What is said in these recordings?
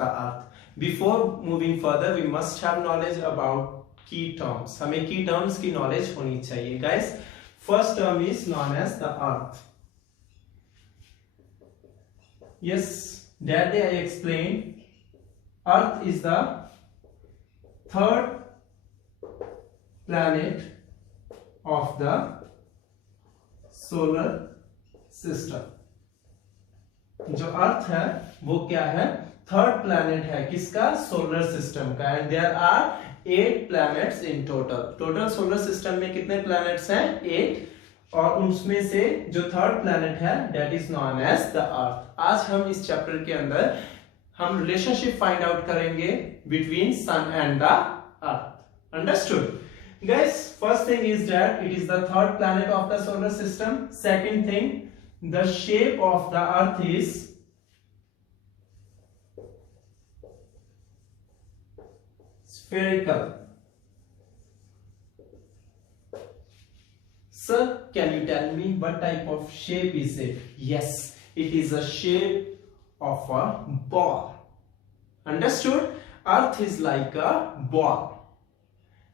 the earth. Before moving further, we must have knowledge about key terms. हमें key terms की knowledge होनी चाहिए guys. First term is known as the earth. Yes, that day I explained earth is the third planet of the solar system. जो अर्थ है वो क्या है, third planet है किसका, सोलर सिस्टम का. And there are 8 planets in total solar system में कितने प्लैनेट्स हैं, 8. और उनमें से जो थर्ड प्लैनेट है that is known as the earth. आज हम इस चैप्टर के अंदर हम रिलेशनशिप फाइंड आउट करेंगे between sun and the earth. Understood guys? First thing is that it is the third planet of the solar system. Second thing, the shape of the earth is spherical. Sir, can you tell me what type of shape is it? Yes, it is a shape of a ball. Understood? Earth is like a ball.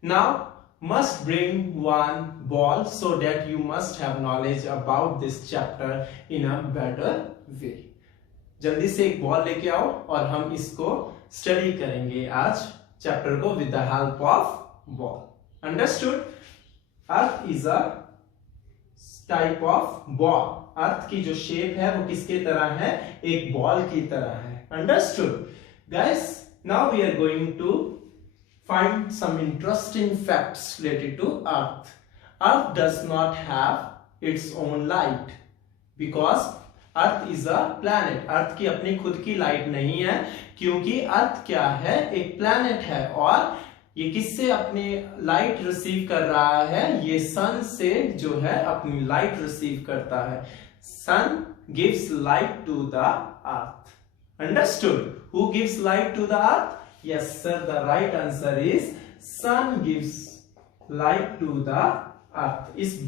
Now must bring one ball so that you must have knowledge about this chapter in a better way. जल्दी से एक ball लेके आओ और हम इसको study करेंगे आज चैप्टर को with the help of ball. Understood? Earth is a type of ball. अर्थ की जो शेप है वो किसके तरह है, एक बॉल की तरह है. Understood? Guys, now we are going to find some interesting facts related to earth. Earth does not have its own light because earth is a planet. अर्थ की अपनी खुद की लाइट नहीं है क्योंकि अर्थ क्या है, एक प्लैनेट है. और ये किससे अपनी लाइट रिसीव कर रहा है, ये सन से जो है अपनी लाइट रिसीव करता है. Sun gives light to the earth. Understood? Who gives light to the earth? Yes sir, the right answer is sun gives light to the earth. इस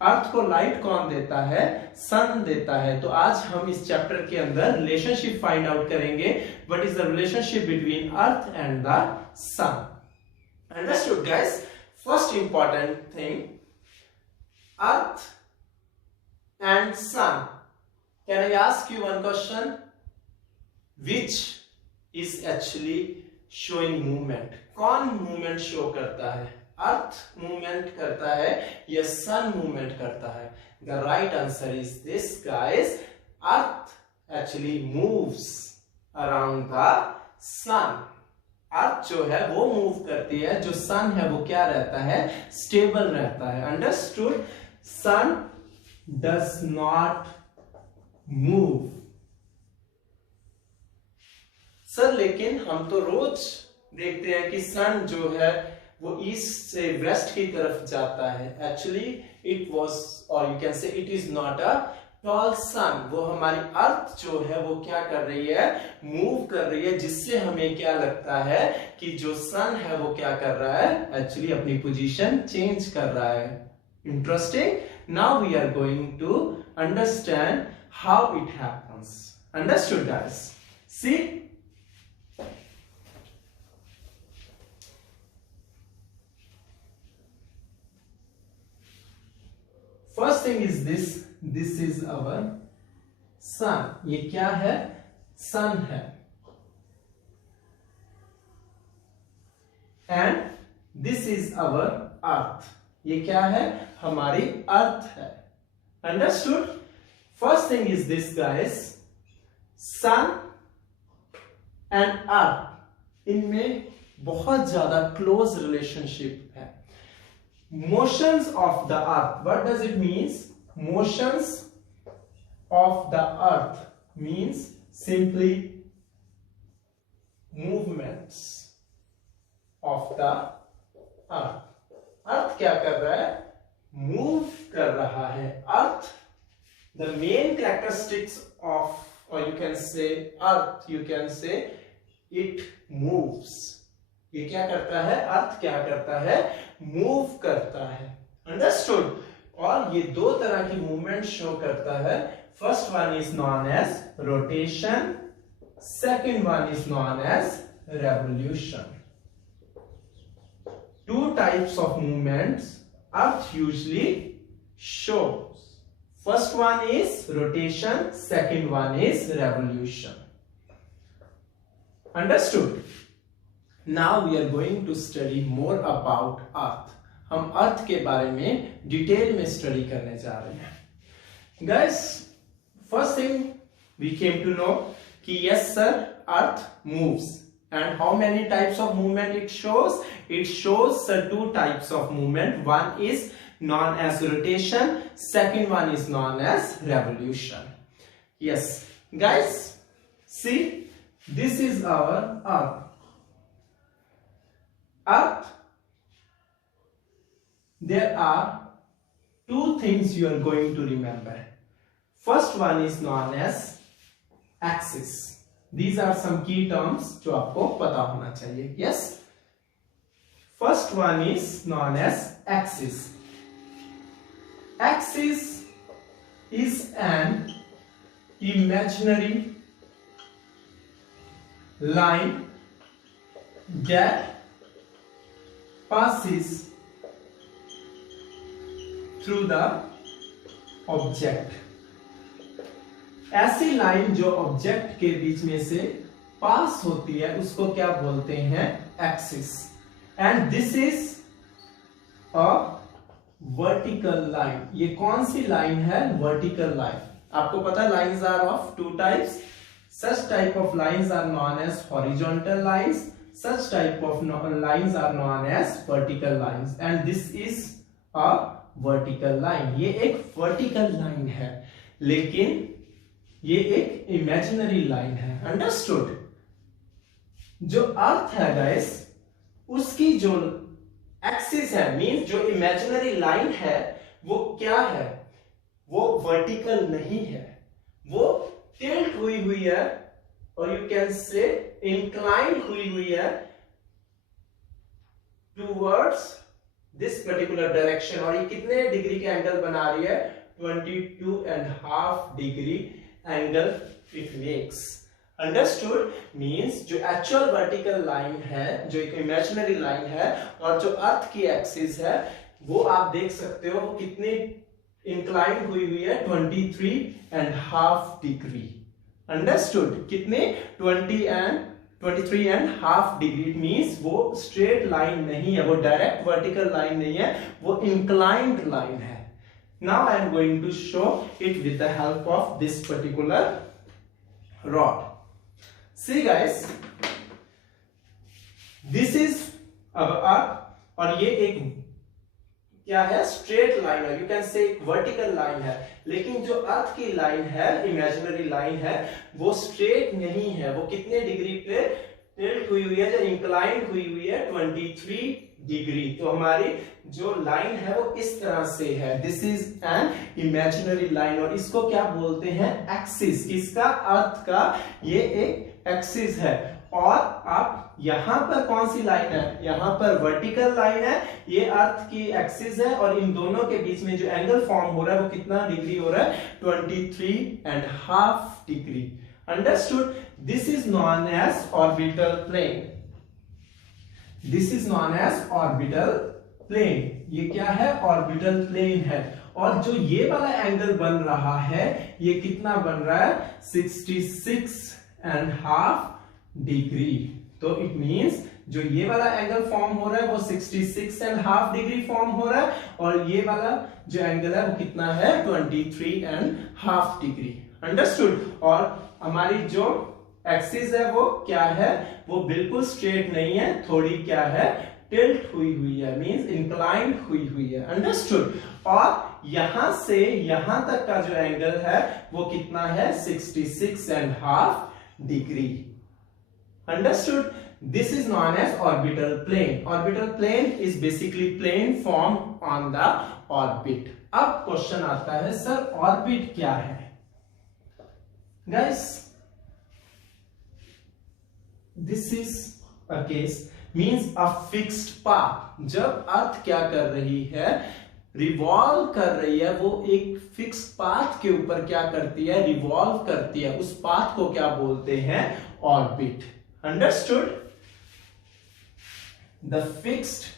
अर्थ को लाइट कौन देता है, सन देता है. तो आज हम इस चैप्टर के अंदर रिलेशनशिप फाइंड आउट करेंगे. What is the relationship between earth and the sun. Understood guys? First important thing, earth and sun. Can I ask you one question? Which is actually showing movement? कौन movement show करता है, earth movement करता है या सन movement करता है? The right answer is this guys. Earth actually moves around the sun. अर्थ जो है वो मूव करती है, जो सन है वो क्या रहता है, स्टेबल रहता है. Understood? Sun does not move. Sir लेकिन हम तो रोज देखते हैं कि सन जो है वो ईस्ट से वेस्ट की तरफ जाता है. एक्चुअली इट वाज, और you can say it is not a tall sun. वो हमारी अर्थ जो है वो क्या कर रही है, मूव कर रही है, जिससे हमें क्या लगता है कि जो सन है वो क्या कर रहा है, एक्चुअली अपनी पोजीशन चेंज कर रहा है. Interesting. Now we are going to understand how it happens. Understood guys? See, first thing is this is our sun. ये क्या है, सन है. And this is our earth. ये क्या है, हमारी अर्थ है. Understood? First thing is this guys, sun and earth, इनमें बहुत ज्यादा क्लोज रिलेशनशिप है. Motions of the earth, what does it means? Motions of the earth means simply movements of the earth. अर्थ क्या कर रहा है, मूव कर रहा है. अर्थ, the main characteristics of, or you can say earth, you can say it moves. ये क्या करता है, अर्थ क्या करता है, मूव करता है. अंडरस्टूड? और ये दो तरह की मूवमेंट शो करता है. First one is known as rotation second one is known as revolution. Two types of movements Earth usually shows. First one is rotation, second one is revolution. Understood? Now we are going to study more about Earth. हम अर्थ के बारे में detail में study करने जा रहे हैं. Guys, first thing we came to know कि yes sir, Earth moves. And how many types of movement it shows? It shows two types of movement. One is known as rotation, second one is known as revolution. Yes, guys, see, this is our Earth. Earth, there are two things you are going to remember. First one is known as axis. These are some key terms जो आपको पता होना चाहिए. Yes. First one is known as axis. Axis is an imaginary line that passes through the object. ऐसी line जो object के बीच में से पास होती है उसको क्या बोलते हैं? Axis. And this is a vertical line. ये कौन सी लाइन है? Vertical line. आपको पता है lines are of two types. Such type of lines are known as horizontal lines. Such type of lines are known as vertical lines. And this is a vertical line. ये एक vertical line है, लेकिन ये एक imaginary line है. Understood? जो अर्थ है guys, उसकी जो एक्सिस है, मींस जो इमेजिनरी लाइन है, वो क्या है? वो वर्टिकल नहीं है, वो टिल्ट हुई है, और यू कैन से इंक्लाइंड हुई है टूवर्ड्स दिस पर्टिकुलर डायरेक्शन. और ये कितने डिग्री के एंगल बना रही है? 22.5 degree angle it makes. Understood? Means जो एक्चुअल वर्टिकल लाइन है, जो एक इमेजिनरी लाइन है, और जो अर्थ की एक्सिस है, वो आप देख सकते हो कितनी इंक्लाइन हुई है? 23.5 डिग्री. अंडरस्टूड? कितने? 23.5 डिग्री. इट मींस वो स्ट्रेट लाइन नहीं है, वो डायरेक्ट वर्टिकल लाइन नहीं है, वो इंक्लाइंड लाइन है. Now I am going to show it with the help of this particular rod. See guys, this is our Earth, और ये एक क्या है? स्ट्रेट लाइन है. यू कैन से वर्टिकल लाइन है, लेकिन जो अर्थ की लाइन है, इमेजिनरी लाइन है, वो स्ट्रेट नहीं है. वो कितने डिग्री पे टिल्ट हुई है? जो इंक्लाइंड हुई है 23 डिग्री. तो हमारी जो लाइन है वो इस तरह से है. This is an imaginary line, और इसको क्या बोलते हैं? एक्सिस. किसका? अर्थ का. ये एक एक्सिस है. और आप यहां पर कौन सी लाइन है? यहां पर वर्टिकल लाइन है, ये अर्थ की एक्सिस है, और इन दोनों के बीच में जो एंगल फॉर्म हो रहा है वो कितना डिग्री हो रहा है? 23.5 degree. Understood? This is known as orbital plane. This is known as orbital plane. ये क्या है? ऑर्बिटल प्लेन है. और जो ये वाला एंगल बन रहा है, ये कितना बन रहा है? 66.5 डिग्री. तो इट मींस जो ये वाला एंगल फॉर्म हो रहा है वो 66.5 डिग्री फॉर्म हो रहा है, और ये वाला जो एंगल है वो कितना है? 23.5 डिग्री. अंडरस्टूड? और हमारी जो एक्सिस है वो क्या है? वो बिल्कुल स्ट्रेट नहीं है, थोड़ी क्या है? टिल्ट हुई है, मींस इंक्लाइंड हुई है. अंडरस्टूड? और यहां से यहां तक का जो एंगल है वो कितना है? 66.5 degree. Understood? This is known as orbital plane. Orbital plane is basically plane formed on the orbit. अब क्वेश्चन आता है, सर ऑर्बिट क्या है? Guys, this is a case means a fixed path. जब अर्थ क्या कर रही है? रिवॉल्व कर रही है, वो एक फिक्स पाथ के ऊपर क्या करती है, रिवॉल्व करती है, उस पाथ को क्या बोलते हैं, orbit. Understood? The fixed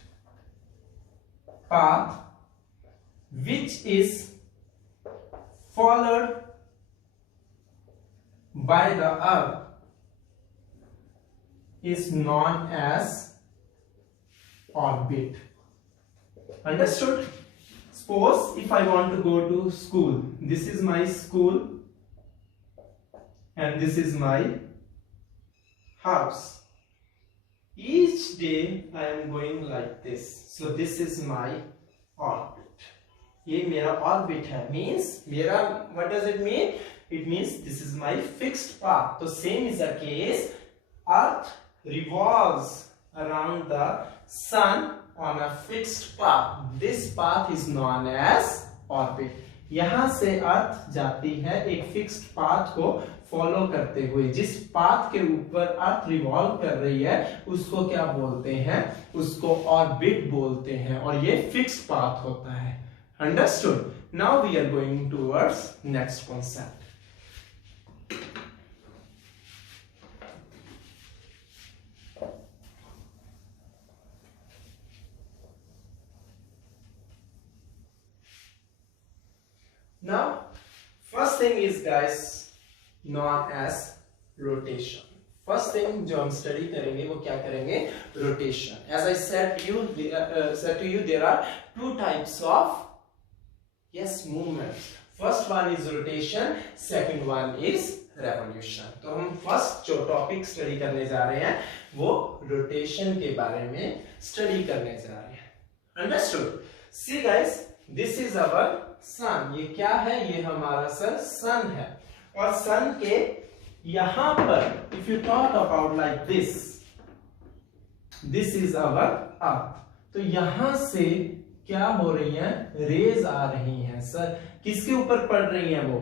path which is followed by the earth is known as orbit. Understood? Suppose if I want to go to school, this is my school and this is my house. Each day I am going like this, so this is my orbit. ये मेरा orbit है, means मेरा, what does it mean? It means this is my fixed path. So same is the case, earth revolves around the sun on a fixed path. This path is known as orbit. यहां से अर्थ जाती है एक fixed path को follow करते हुए, जिस path के ऊपर अर्थ रिवॉल्व कर रही है उसको क्या बोलते हैं, उसको ऑर्बिट बोलते हैं, और ये फिक्स्ड पाथ होता है। Understood? Now we are going towards next concept. Now, first thing is guys known as rotation. First thing जो हम स्टडी करेंगे वो क्या करेंगे, rotation. As I said to you, there are two types of movements. First one is rotation, second one is revolution. तो हम first जो topic study करने जा रहे हैं वो रोटेशन के बारे में स्टडी करने जा रहे हैं। Understood? See guys, this is our सन। ये क्या है, ये हमारा सर सन है, और सन के यहां पर if you talk about like this is our earth. तो यहां से क्या हो रही है, रेज आ रही हैं सर, किसके ऊपर पड़ रही हैं वो,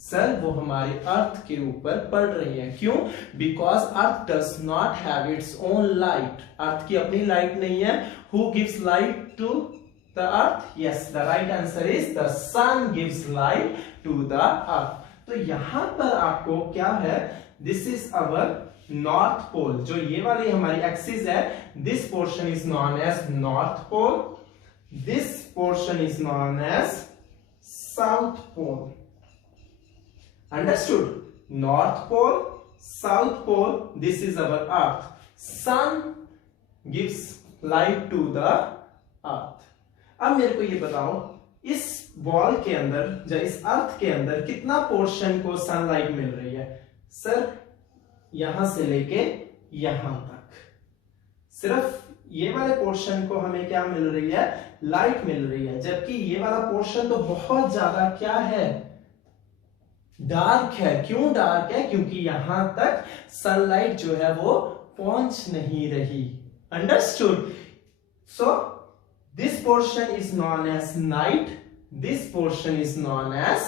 सर वो हमारे अर्थ के ऊपर पड़ रही है। क्यों? Because earth does not have its own light. Earth की अपनी लाइट नहीं है। Who gives light to the earth? Yes, the right answer is the sun gives light to the earth. तो यहां पर आपको क्या है, this is our north pole, जो ये वाली हमारी एक्सिस है, this portion is known as north pole, this portion is known as south pole. Understood? North pole, south pole, this is our earth. Sun gives light to the earth. अब मेरे को ये बताओ, इस बॉल के अंदर या इस अर्थ के अंदर कितना पोर्शन को सनलाइट मिल रही है, सर यहां से लेके यहां तक सिर्फ ये वाले पोर्शन को हमें क्या मिल रही है, लाइट मिल रही है, जबकि ये वाला पोर्शन तो बहुत ज्यादा क्या है, डार्क है। क्यों डार्क है? क्योंकि यहां तक सनलाइट जो है वो पहुंच नहीं रही। Understood? So this portion is known as night, this portion is known as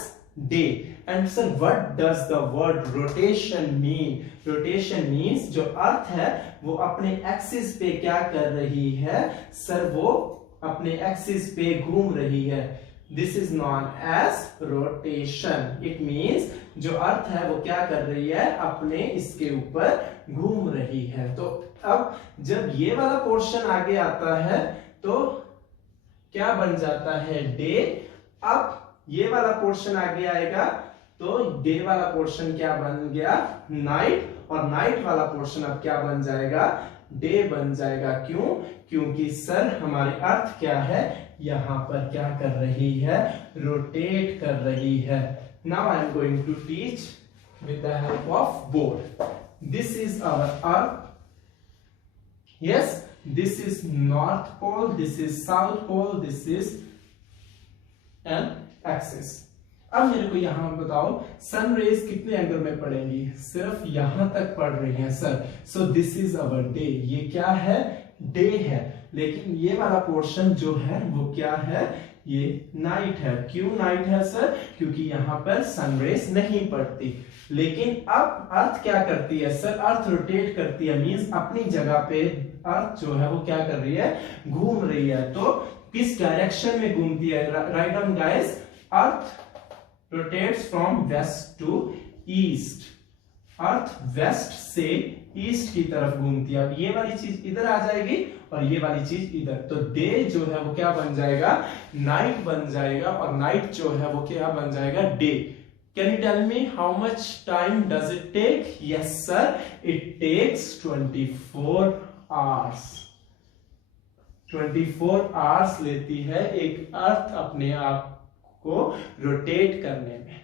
day. And sir, what does the word rotation mean? Rotation means जो अर्थ है वो अपने एक्सिस पे क्या कर रही है, सर वो अपने एक्सिस पे घूम रही है। This is known as rotation. It means जो अर्थ है वो क्या कर रही है, अपने इसके ऊपर घूम रही है। तो अब जब ये वाला पोर्शन आगे आता है तो क्या बन जाता है, डे। अब ये वाला पोर्शन आगे आएगा तो डे वाला पोर्शन क्या बन गया, नाइट, और नाइट वाला पोर्शन अब क्या बन जाएगा, डे बन जाएगा। क्यों? क्योंकि सर हमारी अर्थ क्या है, यहां पर क्या कर रही है, रोटेट कर रही है। Now I am going to teach with the help of board. This is our earth. Yes, this is north pole, this is south pole, this is an axis. अब मेरे को यहां बताओ, सन रेज कितने angle में पड़ेंगी, सिर्फ यहां तक पड़ रही हैं sir. So this is our day. ये क्या है, डे है, लेकिन ये वाला पोर्शन जो है वो क्या है, ये नाइट है। क्यों नाइट है सर? क्योंकि यहां पर सनरेज नहीं पड़ती। लेकिन अब अर्थ क्या करती है सर, अर्थ रोटेट करती है, मींस अपनी जगह पे अर्थ जो है वो क्या कर रही है, घूम रही है। तो किस डायरेक्शन में घूमती है? Right down guys, earth rotates from west to east. Earth west से ईस्ट की तरफ घूमती है। अब ये वाली चीज इधर आ जाएगी और ये वाली चीज इधर, तो डे जो है वो क्या बन जाएगा? नाइट बन जाएगा, और नाइट जो है वो क्या बन जाएगा? Day. Can you tell me how much time does it take? Yes sir, it takes 24 hours. 24 hours लेती है एक अर्थ अपने आप को रोटेट करने में।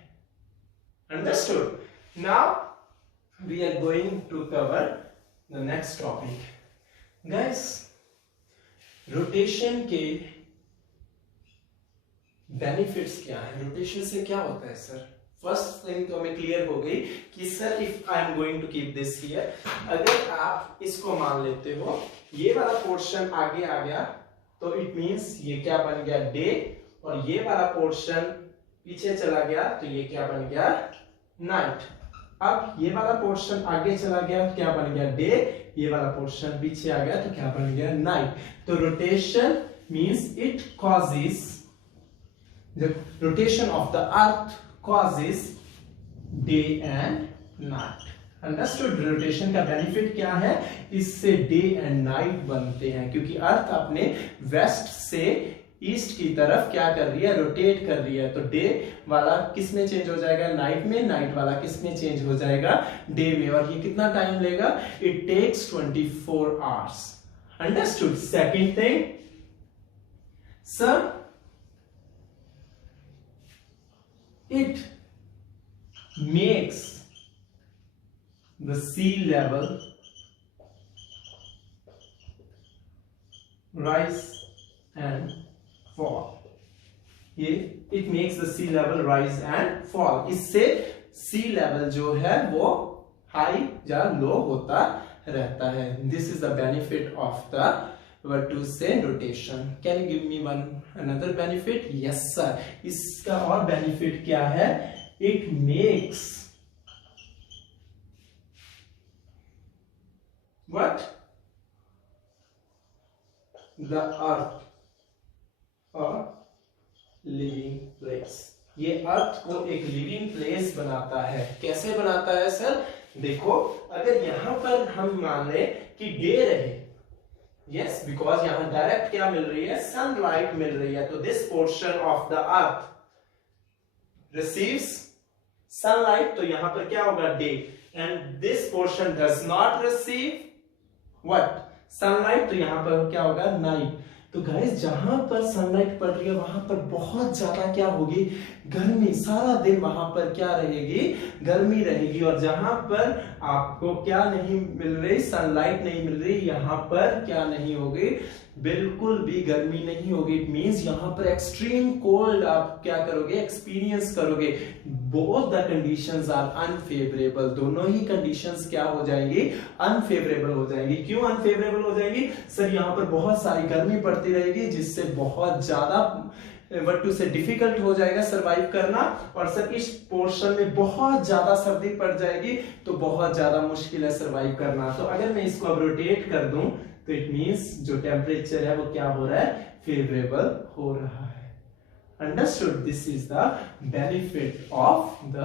Understood? Now we are going to cover the next topic. Guys, rotation के बेनिफिट्स क्या है? रोटेशन से क्या होता है सर? फर्स्ट थिंग तो हमें क्लियर हो गई कि sir if I am going to keep this here, अगर आप इसको मान लेते हो ये वाला पोर्शन आगे आ गया तो इट मींस ये क्या बन गया? डे, और ये वाला पोर्शन पीछे चला गया तो ये क्या बन गया? नाइट। अब ये वाला पोर्शन आगे चला गया तो क्या बन गया? डे। ये वाला पोर्शन पीछे आ गया तो क्या बन गया? नाइट। तो rotation means it causes, the rotation of the earth causes day and night. Understood? Rotation का बेनिफिट क्या है? इससे डे एंड नाइट बनते हैं, क्योंकि अर्थ अपने वेस्ट से ईस्ट की तरफ क्या कर रही है? रोटेट कर रही है। तो डे वाला किस में चेंज हो जाएगा? नाइट में। नाइट वाला किस में चेंज हो जाएगा? डे में। और ये कितना टाइम लेगा? It takes 24 hours. Understood? Second thing sir, it makes the sea level rise and fall. ये it makes the sea level rise and fall. इससे सी लेवल जो है वो हाई या लो होता रहता है। This is the benefit of the what to say rotation. Can you give me one another benefit? Yes sir. इसका और बेनिफिट क्या है? It makes what? The earth a living place. ये अर्थ को एक लिविंग प्लेस बनाता है। कैसे बनाता है सर? देखो, अगर यहां पर हम मान लें कि डे रहे, यस, बिकॉज यहां डायरेक्ट क्या मिल रही है? सनलाइट मिल रही है, तो this portion of the earth receives sunlight, तो यहां पर क्या होगा? Day. And this portion does not receive what? Sunlight, तो यहां पर क्या होगा? नाइट। तो गाइस, जहां पर सनलाइट पड़ रही है वहां पर बहुत ज्यादा क्या होगी? गर्मी। सारा दिन वहां पर क्या रहेगी? गर्मी रहेगी। और जहां पर आपको क्या नहीं मिल रही? सनलाइट नहीं मिल रही, यहां पर क्या नहीं होगी? बिल्कुल भी गर्मी नहीं होगी। इट मींस यहां पर एक्सट्रीम कोल्ड आप क्या करोगे? एक्सपीरियंस करोगे। Both the conditions are unfavourable. दोनों ही कंडीशंस क्या हो जाएंगी? अनफेवरेबल हो जाएंगी। क्यों अनफेवरेबल हो जाएंगी सर? यहां पर बहुत सारी गर्मी पड़ती रहेगी, जिससे बहुत ज्यादा व्हाट टू से डिफिकल्ट हो जाएगा सरवाइव करना। और सर इस पोर्शन में बहुत ज्यादा सर्दी पड़ जाएगी, तो बहुत ज्यादा मुश्किल है सरवाइव करना। तो अगर मैं इसको अब रोटेट कर दूं तो इट मींस जो टेम्परेचर है वो क्या हो रहा है? फेवरेबल हो रहा है। Understood? This is the benefit of the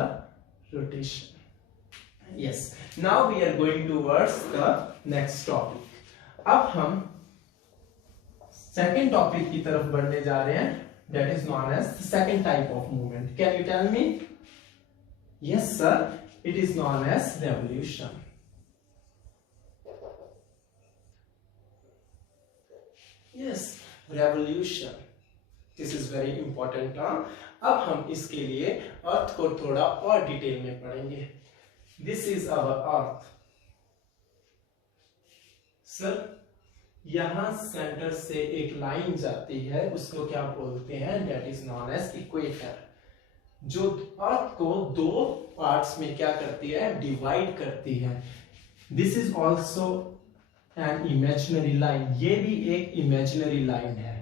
rotation. Yes, now we are going towards the next topic. अब हम सेकेंड टॉपिक की तरफ बढ़ने जा रहे हैं, that is known as the second type of movement. Can you tell me? Yes sir, it is known as revolution. Yes, revolution. This is very important term. अब हम इसके लिए अर्थ को थोड़ा और डिटेल में पढ़ेंगे। This is our earth. Sir, यहां सेंटर से एक लाइन जाती है, उसको क्या बोलते हैं? That is known as equator, जो अर्थ को दो पार्ट्स में क्या करती है? डिवाइड करती है। This is also an imaginary line. ये भी एक इमेजिनरी लाइन है।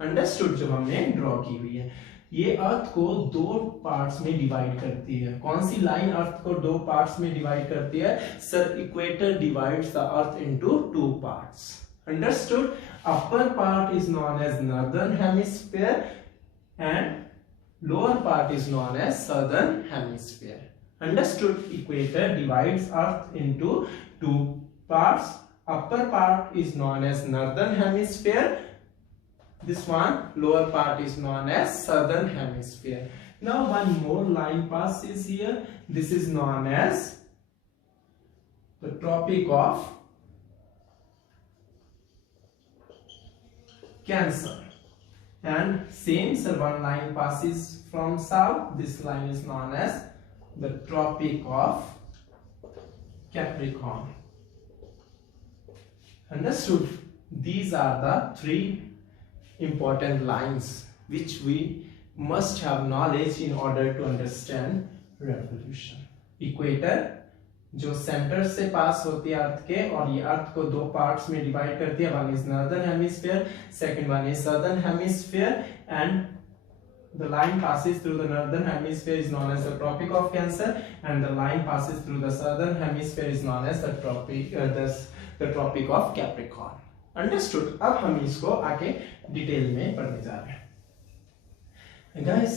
अंडरस्टूड? जो हमने ड्रॉ की हुई है, ये अर्थ को दो पार्ट्स में डिवाइड करती है। कौन सी लाइन अर्थ को दो पार्ट्स में डिवाइड करती है? Sir, equator divides the earth into two parts. Understood? Upper part is known as northern hemisphere and lower part is known as southern hemisphere. Understood? Equator divides Earth into two parts. Upper part is known as northern hemisphere. This one, lower part is known as southern hemisphere. Now one more line passes here. This is known as the Tropic of Cancer. And same, so one line passes from south. This line is known as the Tropic of Capricorn. Understood? These are the three important lines which we must have knowledge in order to understand revolution. Equator जो centre से पास होती है अर्थ के, और ये अर्थ को दो parts में डिवाइड करती है. One is northern hemisphere, second one is southern hemisphere, and the line passes through the northern hemisphere is known as the Tropic of Cancer, and the line passes through the southern hemisphere is known as the Tropic of Capricorn. Understood? अब हम इसको आगे detail में पढ़ने जा रहे हैं. Guys,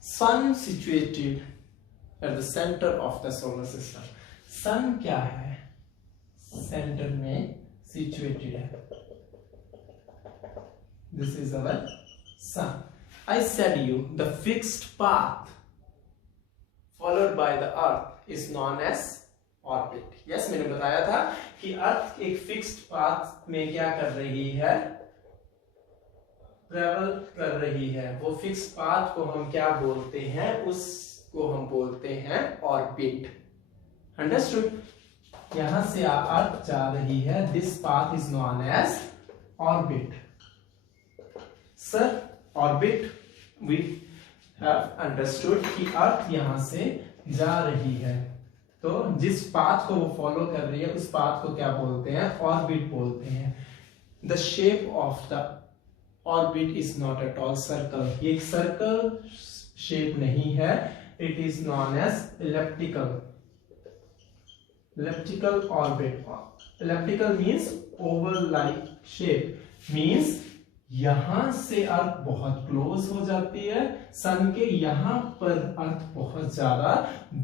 sun situated at the center of the solar system. Sun क्या है? सेंटर में situated है. This is our sun. I said you the fixed path followed by the earth is known as orbit. Yes, मैंने बताया था कि अर्थ एक fixed path में क्या कर रही है, ट्रेवल कर रही है. वो फिक्स्ड पाथ को हम क्या बोलते हैं? उसको हम बोलते हैं ऑर्बिट. अंडरस्टूड? यहां से अर्थ जा रही है. This path is known as orbit. Sir, orbit we have understood कि अर्थ यहां से जा रही है, तो जिस पाथ को वो फॉलो कर रही है उस पाथ को क्या बोलते हैं? ऑर्बिट बोलते हैं. The shape of the orbit is not at all circle. ये एक सर्कल शेप नहीं है. It is known as elliptical. Elliptical orbit. Elliptical means oval like shape. Means यहां से अर्थ बहुत क्लोज हो जाती है सन के, यहां पर अर्थ बहुत ज्यादा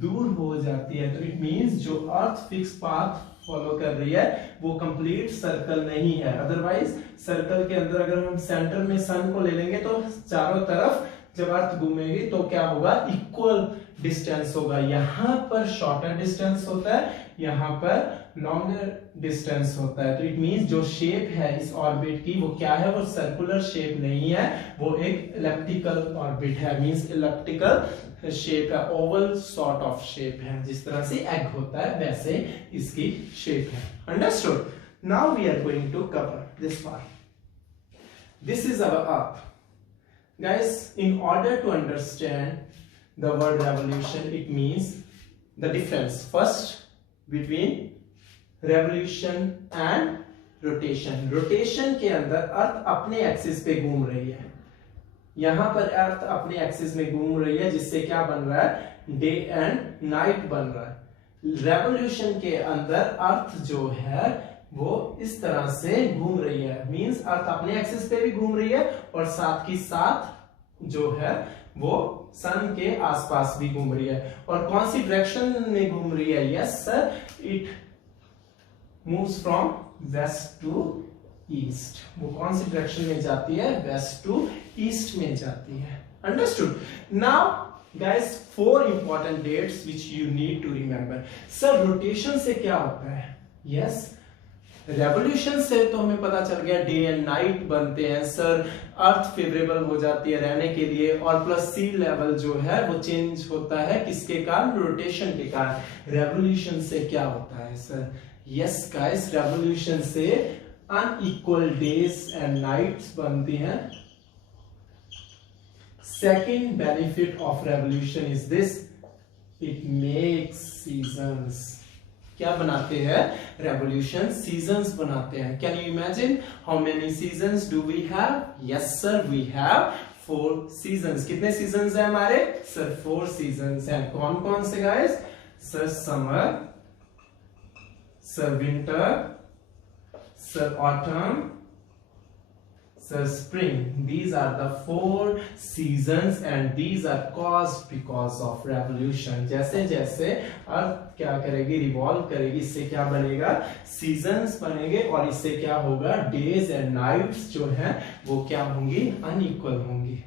दूर हो जाती है. तो इट मींस जो अर्थ फिक्स पाथ फॉलो कर रही है वो कंप्लीट सर्कल नहीं है. अदरवाइज सर्कल के अंदर अगर हम सेंटर में सन को ले लेंगे तो चारों तरफ जब अर्थ घूमेगी तो क्या होगा? इक्वल डिस्टेंस होगा. यहां पर शॉर्टर डिस्टेंस होता है, यहां पर लॉन्गर डिस्टेंस होता है. तो इट मींस जो शेप है इस ऑर्बिट की वो क्या है? वो सर्कुलर शेप नहीं है, वो एक इलिप्टिकल ऑर्बिट है. मींस इलिप्टिकल शेप है, ओवल सॉर्ट ऑफ शेप है. जिस तरह से एग होता है वैसे इसकी शेप है. Understood? Now we are going to cover this part. This is our earth. Guys, in order to understand the word revolution, it means the difference first between revolution and rotation. Rotation के अंदर अर्थ अपने axis पे घूम रही है. यहां पर अर्थ अपने एक्सिस में घूम रही है, जिससे क्या बन रहा है? डे एंड नाइट बन रहा है. रेवोल्यूशन के अंदर अर्थ जो है वो इस तरह से घूम रही है. मींस अर्थ अपने एक्सिस पे भी घूम रही है और साथ ही साथ जो है वो सन के आसपास भी घूम रही है. और कौन सी डायरेक्शन में घूम रही है? Yes sir, it moves from west to east. वो कौन सी डायरेक्शन में जाती है? वेस्ट टू ईस्ट में जाती है. Understood? Now guys, 4 important dates which you need to remember. Sir, rotation से क्या होता है? यस, रेवोल्यूशन से तो हमें पता चल गया डे एंड नाइट बनते हैं. सर, अर्थ फेवरेबल हो जाती है रहने के लिए, और प्लस सी लेवल जो है वो चेंज होता है. किसके कारण? रोटेशन के कारण. रेवोल्यूशन से क्या होता है सर? यस गाइस, रेवोल्यूशन से अनइक्वल डेज एंड नाइट्स बनती हैं. Second benefit of revolution is this, it makes seasons. क्या बनाते हैं? रेवोल्यूशन सीजन्स बनाते हैं. Can you imagine how many seasons do we have? Yes sir, we have 4 seasons. कितने seasons हैं हमारे? सर, 4 सीजन्स हैं. कौन कौन से guys? Sir, summer, sir winter, sir autumn, sir spring. These are the 4 seasons and these are caused because of revolution. जैसे जैसे अर्थ क्या करेगी, रिवॉल्व करेगी, इससे क्या बनेगा, सीजन्स बनेंगे और इससे क्या होगा, डेज एंड नाइट्स जो हैं वो क्या होंगी, अनइक्वल होंगी।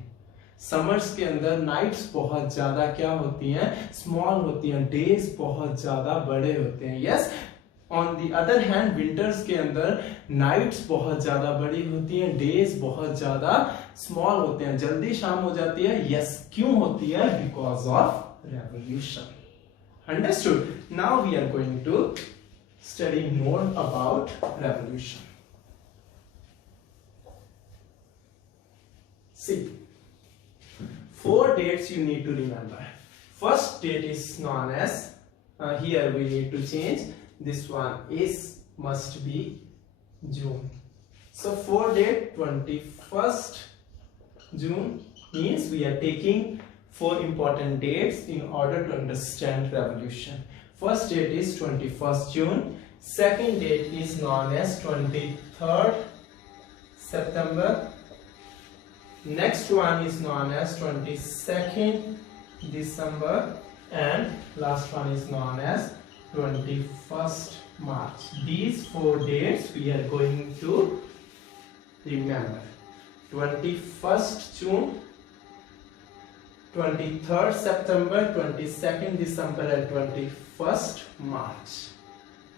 समर्स के अंदर नाइट्स बहुत ज्यादा क्या होती हैं, स्मॉल होती हैं, डेज बहुत ज्यादा बड़े होते हैं। Yes, on the other hand winters के अंदर नाइट्स बहुत ज्यादा बड़ी होती हैं, डेज बहुत ज्यादा स्मॉल होते हैं, जल्दी शाम हो जाती है। यस, क्यों होती है, because of revolution. Understood. Now we are going to study more about revolution. See, 4 dates you need to remember. First date is known as, here we need to change, this one is must be June. So 4 date 21st June means we are taking 4 important dates in order to understand revolution. First date is 21st June. Second date is known as 23rd September. Next one is known as 22nd December and last one is known as 21st March. These 4 dates we are going to remember. 21st June, 23rd September, 22nd December and 21st March.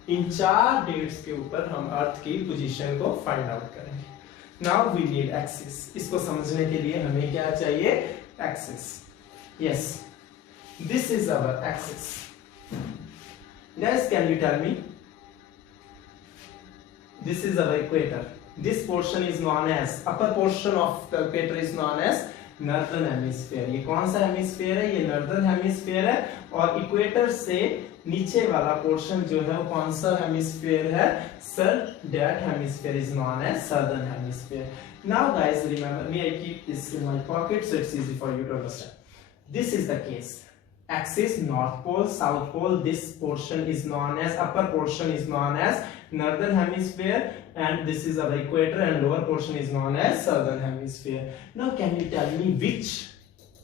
इन 4 dates के ऊपर हम earth की position को find out करेंगे। Now we need axis. इसको समझने के लिए हमें क्या चाहिए, axis. Yes, this is our axis. Guys, can you tell me? This is our equator. This portion is known as, upper portion of the equator is known as northern hemisphere. ये कौन सा हेमिस्फीयर है, ये northern hemisphere है। और equator से नीचे वाला पोर्शन जो है वो कौन सा हेमिस्फीयर है, sir, that hemisphere is known as southern hemisphere. Now guys, remember me, I keep this in my pocket so it's easy for you to understand. This is the case. Axis, north pole, south pole. This portion is known as, upper portion is known as northern hemisphere and this is our equator and lower portion is known as southern hemisphere. Now can you tell me which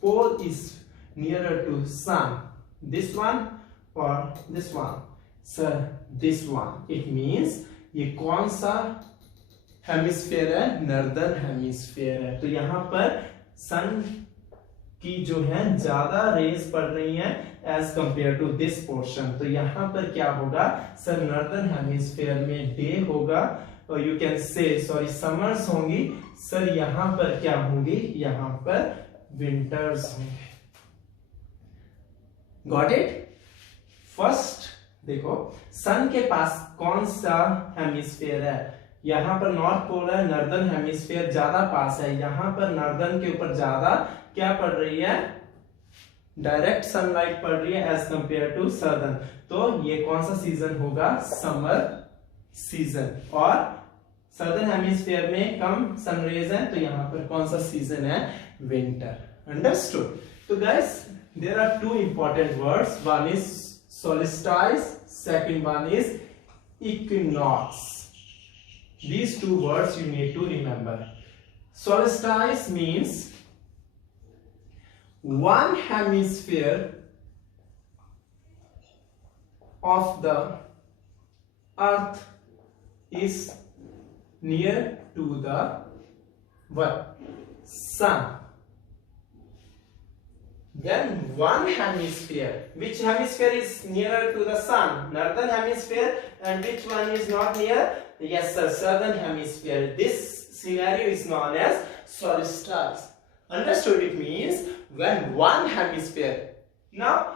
pole is nearer to sun, this one or this one? Sir, this one. It means ये कौन सा hemisphere है, northern hemisphere है। तो यहाँ पर सन की जो है ज्यादा रेज पड़ रही हैं as compare to this portion. तो यहाँ पर क्या होगा, सर, नॉर्दर्न हेमिस्फीयर में डे होगा और you can say, sorry, summers होंगी। सर, यहाँ पर क्या होंगी, यहाँ पर विंटर्स होंगे। Got it? फर्स्ट देखो, सन के पास कौन सा हेमिस्फीयर है, यहाँ पर नॉर्थ पोल है, नॉर्दर्न हेमिस्फीयर ज्यादा पास है। यहाँ पर नॉर्दर्न के ऊपर ज्यादा क्या पड़ रही है, डायरेक्ट सनलाइट पड़ रही है एज कंपेयर टू सदर्न। तो ये कौन सा सीजन होगा, समर सीजन। और सदर्न हेमिस्फीयर में कम सनरेज है, तो यहाँ पर कौन सा सीजन है, विंटर। अंडरस्टूड? तो guys, there are 2 important words, one is solstice, second one is equinox. These 2 words you need to remember. Solstice means one hemisphere of the earth is near to the what? Sun. Then one hemisphere, which hemisphere is nearer to the sun? Northern hemisphere. And which one is not near? Yes sir, southern hemisphere. This scenario is known as solstice. Understood? It means when one hemisphere. Now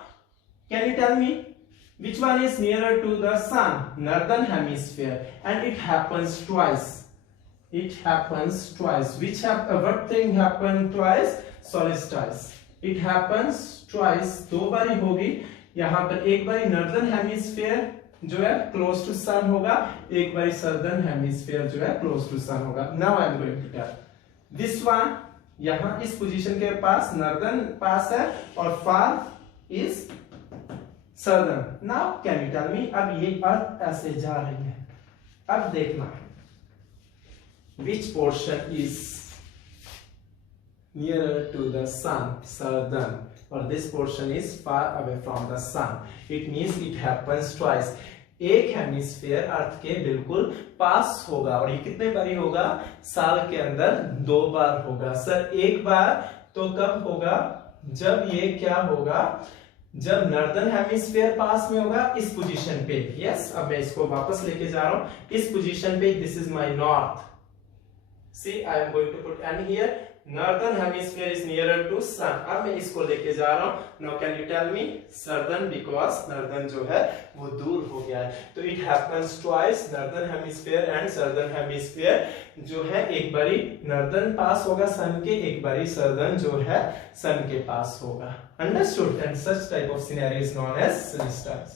can you tell me which one is nearer to the sun? Northern hemisphere. And it happens twice. It happens twice. What thing happened twice? Solstice. It happens twice. 2 बारी होगी। यहाँ पर एक बारी northern hemisphere जो है close to sun होगा, एक बारी सदर्न हेमिस्फीयर जो है क्लोज टू सन होगा। Now I am going to tell this one, यहाँ इस पोजीशन के पास नॉर्दर्न पास है और far is southern. Now can you tell me, अब ये अर्थ ऐसे जा रही है, अब देखना which portion is nearer to the sun, southern, or this portion is far away from the sun. It means it happens twice. एक हेमिस्फीयर अर्थ के बिल्कुल पास होगा, और ये कितने बारी होगा? साल के अंदर 2 बार होगा। सर एक बार तो कब होगा? जब ये क्या होगा? जब नॉर्दर्न हेमिस्फीयर पास में होगा, इस पोजीशन पे। यस, अब मैं इसको वापस लेके जा रहा हूं इस पोजीशन पे। This is my north. See I am going to put an here. Northern hemisphere is nearer to sun. अब मैं इसको लेके जा रहा हूं। Now can you tell me southern, because northern जो है वो दूर हो गया है। तो it happens twice, northern hemisphere and southern hemisphere जो है एक बारी नॉर्दर्न पास होगा सन के, एक बारी सर्दर्न जो है सन के पास होगा। Understood? And such type of scenario is known as solstice.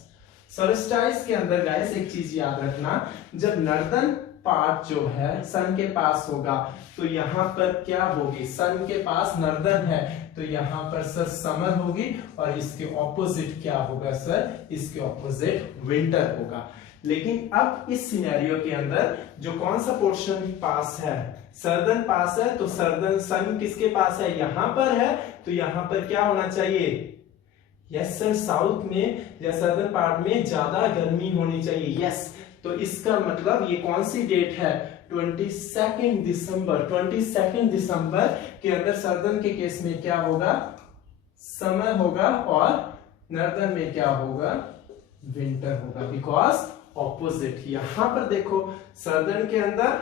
Solstice के अंदर गाइस एक चीज याद रखना, जब नॉर्दर्न पार्ट जो है सन के पास होगा तो यहाँ पर क्या होगी? सन के पास नॉर्दर्न है तो यहाँ पर सर समर होगी, और इसके ऑपोजिट क्या होगा सर? इसके ऑपोजिट विंटर होगा। लेकिन अब इस सिनेरियो के अंदर जो कौन सा पोर्शन पास है? सर्दर्न पास है, तो सर्दर्न सन किसके पास है? यहाँ पर है, तो यहाँ पर क्या होना चाहिए? यस सर, साउथ में या सर्दर्न पार्ट में ज्यादा गर्मी होनी चाहिए। यस, तो इसका मतलब ये कौन सी डेट है? 22 दिसंबर। 22 दिसंबर के अंदर सर्दर्न के केस में क्या होगा? समर होगा, और नॉर्दर्न में क्या होगा? विंटर होगा, बिकॉज ऑपोजिट। यहां पर देखो, सर्दर्न के अंदर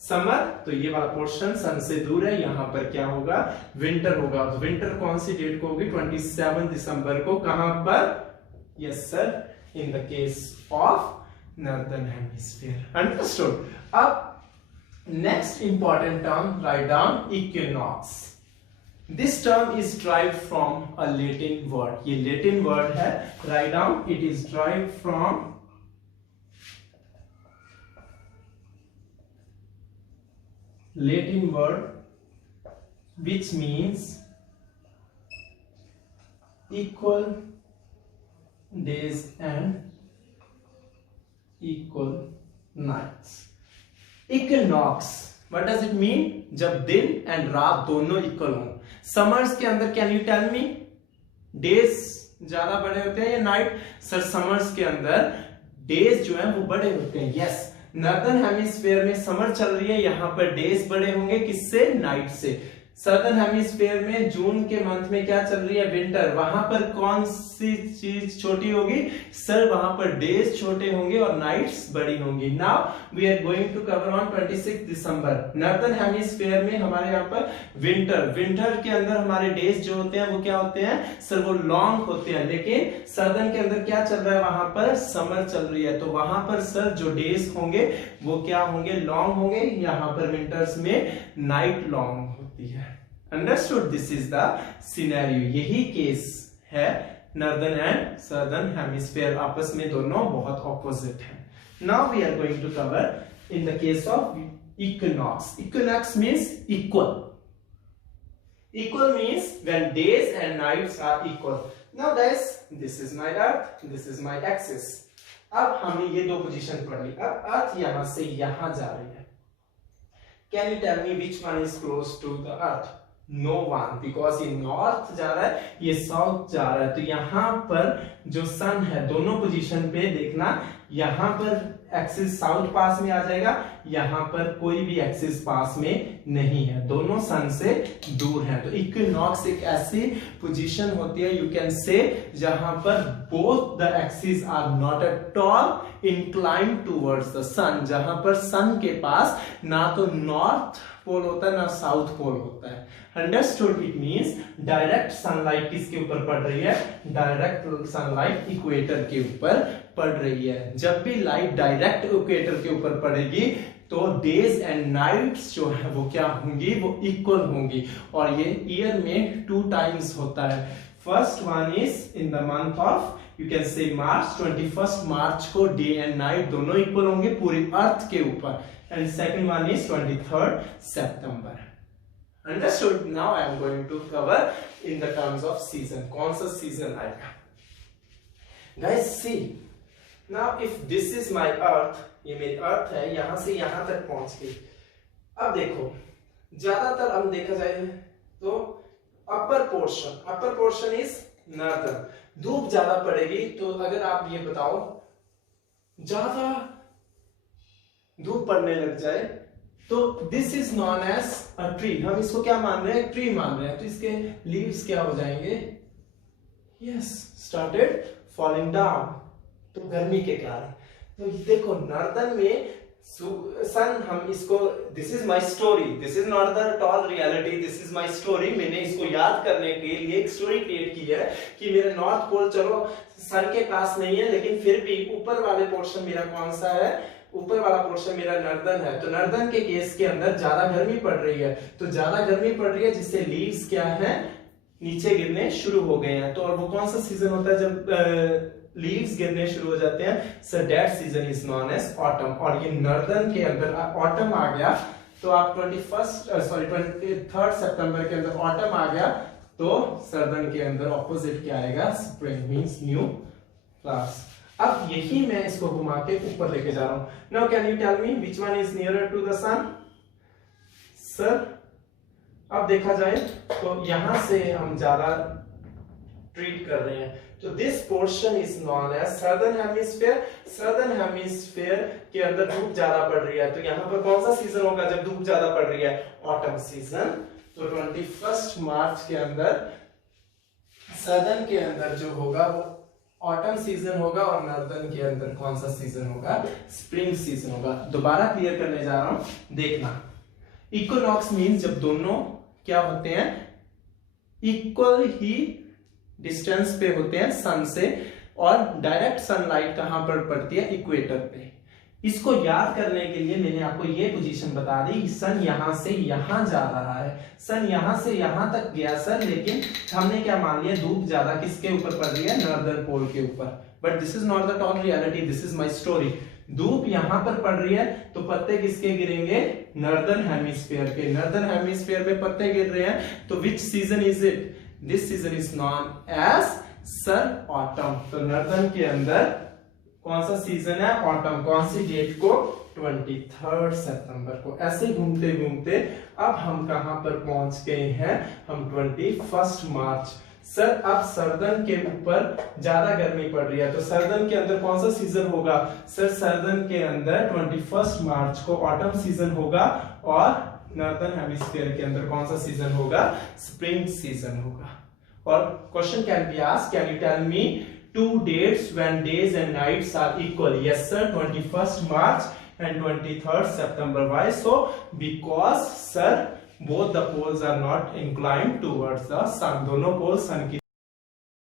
समर, तो ये वाला पोर्शन सन से दूर है, यहां पर क्या होगा? विंटर होगा। तो विंटर कौन सी डेट को होगी? 27 दिसंबर को। कहां पर? Yes sir, in the case of northern hemisphere. Understood? Up next important term, write down equinox. This term is derived from a Latin word. ये Latin word है, write down. It is derived from Latin word which means equal days and equal nights. Equinox, what does it mean? जब दिन and रात दोनों equal हो। Summers के अंदर can you tell me days ज्यादा बड़े होते हैं या नाइट? सर समर्स के अंदर डेज जो है वो बड़े होते हैं। यस, नॉर्दर्न हेमिस्फीयर में समर चल रही है, यहाँ पर डेज बड़े होंगे, किससे? नाइट से। सर्दर्न हेमिस्फीयर में जून के मंथ में क्या चल रही है? विंटर। वहां पर कौन सी चीज छोटी होगी? सर वहां पर डेज छोटे होंगे और नाइट्स बड़ी होंगी। Now we are going to cover on 26 December. Northern hemisphere में हमारे यहाँ पर विंटर। विंटर के अंदर हमारे डेज जो होते हैं वो क्या होते हैं? सर वो लॉन्ग होते हैं। लेकिन सर्दर्न के अंदर क्या चल रहा है? वहां पर समर चल रही है, तो वहां पर सर जो डेज होंगे वो क्या होंगे? लॉन्ग होंगे। यहाँ पर विंटर्स में नाइट लॉन्ग होती है। Understood? This is the scenario. यही केस है नॉर्दर्न एंड सर्दर्न हेमिस्फीयर, आपस में दोनों बहुत ऑपोजिट हैं। Now we are going to cover in the case of equinox. Equinox means equal. Equal means when days and nights are equal. Now guys, this is my earth, this is my axis. अब हमने ये दो position पढ़ ली। अब अर्थ यहां से यहां जा रही है। Can you tell me which one is close to the earth? No one, because ये नॉर्थ जा रहा है, ये साउथ जा रहा है। तो यहाँ पर जो सन है, दोनों पोजीशन पे देखना, यहाँ पर एक्सिस साउथ पास में आ जाएगा, यहाँ पर कोई भी एक्सिस पास में नहीं है, दोनों सन से दूर हैं। तो इक्विनॉक्स एक ऐसी पोजीशन होती है, यू कैन से, जहां पर both the axis are not at all inclined towards the sun, जहां पर सन के पास ना तो नॉर्थ पोल होता है ना साउथ पोल होता है। Understood? It means direct sunlight किसके ऊपर पड़ रही है? डायरेक्ट सनलाइट इक्वेटर के ऊपर पड़ रही है। जब भी लाइट डायरेक्ट इक्वेटर के ऊपर पड़ेगी तो डेज एंड नाइट्स जो है वो क्या होंगी? वो इक्वल होंगी। और ये ईयर में 2 टाइम्स होता है। First one is in the month of, you can say March. 21 March को डे एंड नाइट दोनों इक्वल होंगे पूरे अर्थ के ऊपर। And second one is 23rd September. Understood? Now I am going to cover in the terms of season. कौन सा season आएगा? Guys see, now if this is my earth, ये मेरी अर्थ है, यहां से यहां तक पहुंच गई। अब देखो ज्यादातर हम देखा जाए तो अपर पोर्शन इज नॉर्दर्न, धूप ज्यादा पड़ेगी। तो अगर आप ये बताओ ज्यादा धूप पड़ने लग जाए तो this is known as a tree, हम इसको क्या मान रहे हैं, ट्री मान रहे हैं, तो इसके लीव्स क्या हो जाएंगे, यस स्टार्टेड फॉलिंग डाउन, तो गर्मी के कारण। तो देखो नॉर्दर्न में सन, हम इसको, this is my story, this is not the tall reality, this is my story. मैंने इसको याद करने के लिए एक स्टोरी क्रिएट की है कि मेरा नॉर्थ पोल चलो सन के पास नहीं है, लेकिन फिर भी ऊपर वाले पोर्शन मेरा कौन सा है, ऊपर वाला पोर्शन मेरा नॉर्दर्न है। तो नॉर्दर्न के केस के अंदर ज्यादा गर्मी पड़ रही है, तो ज्यादा गर्मी पड़ रही है जिससे लीव्स क्या है, नीचे गिरने शुरू हो गए हैं। तो और वो कौन सा सीजन होता है जब लीव्स गिरने शुरू हो जाते हैं, so that season is known as autumn. और ये नॉर्दर्न के अंदर ऑटम आ गया, तो आप 23 सितंबर के अंदर ऑटम आ गया, तो सर्दर्न के अंदर ऑपोजिट क्या आएगा, स्प्रिंग मींस न्यू फ्लावर्स। अब यही मैं इसको घुमा के ऊपर लेके जा रहा हूं। Now can you tell me which one is nearer to the sun, sir. अब देखा जाए तो यहां से हम ज्यादा ट्रीट कर रहे हैं, तो this portion is known as southern hemisphere. Southern hemisphere के अंदर धूप ज्यादा पड़ रही है, तो यहाँ पर कौन सा सीजन होगा जब धूप ज्यादा पड़ रही है, ऑटम सीजन। तो 21 मार्च के अंदर सदर्न के अंदर जो होगा वो ऑटम सीजन होगा, और नॉर्दर्न के अंदर कौन सा सीजन होगा, स्प्रिंग सीजन होगा। दोबारा क्लियर करने जा रहा हूं, देखना। इक्विनॉक्स मींस जब दोनों क्या होते हैं, इक्वल ही डिस्टेंस पे होते हैं सन से, और डायरेक्ट सनलाइट कहां पर पड़ती है, इक्वेटर पे। इसको याद करने के लिए मैंने आपको ये पोजीशन बता दी, सन यहां से यहां जा रहा है, सन यहां से यहां तक गया सर, लेकिन हमने क्या मान लिया, धूप ज्यादा किसके ऊपर पड़ रही है, नॉर्दर्न पोल के ऊपर। But this is not the tall reality, this is my story. धूप यहां पर पड़ रही है तो पत्ते किसके गिरेंगे, नॉर्दर्न हेमिस्फीयर के। नॉर्दर्न हेमिस्फीयर में पत्ते गिर रहे हैं, तो which season is it, this season is known as sir autumn. तो नॉर्दर्न के अंदर कौन सा सीजन है, ऑटम। कौन सी डेट को, 23 सितंबर को। ऐसे घूमते घूमते अब हम कहां पर पहुंच गए हैं, हम 21 मार्च। सर अब सर्दर्न के ऊपर ज्यादा गर्मी पड़ रही है, तो सर्दर्न के अंदर कौन सा सीजन होगा, सर सर्दर्न के अंदर 21 मार्च को ऑटम सीजन होगा, और नॉर्दर्न हेमिस्फीयर के अंदर कौन सा सीजन होगा, स्प्रिंग सीजन होगा। और question can be asked, can you tell me two dates when days and nights are equal? Yes sir, 21st March and 23rd September. Why so? Because sir both the poles are not inclined towards the sun. दोनों पोल सन की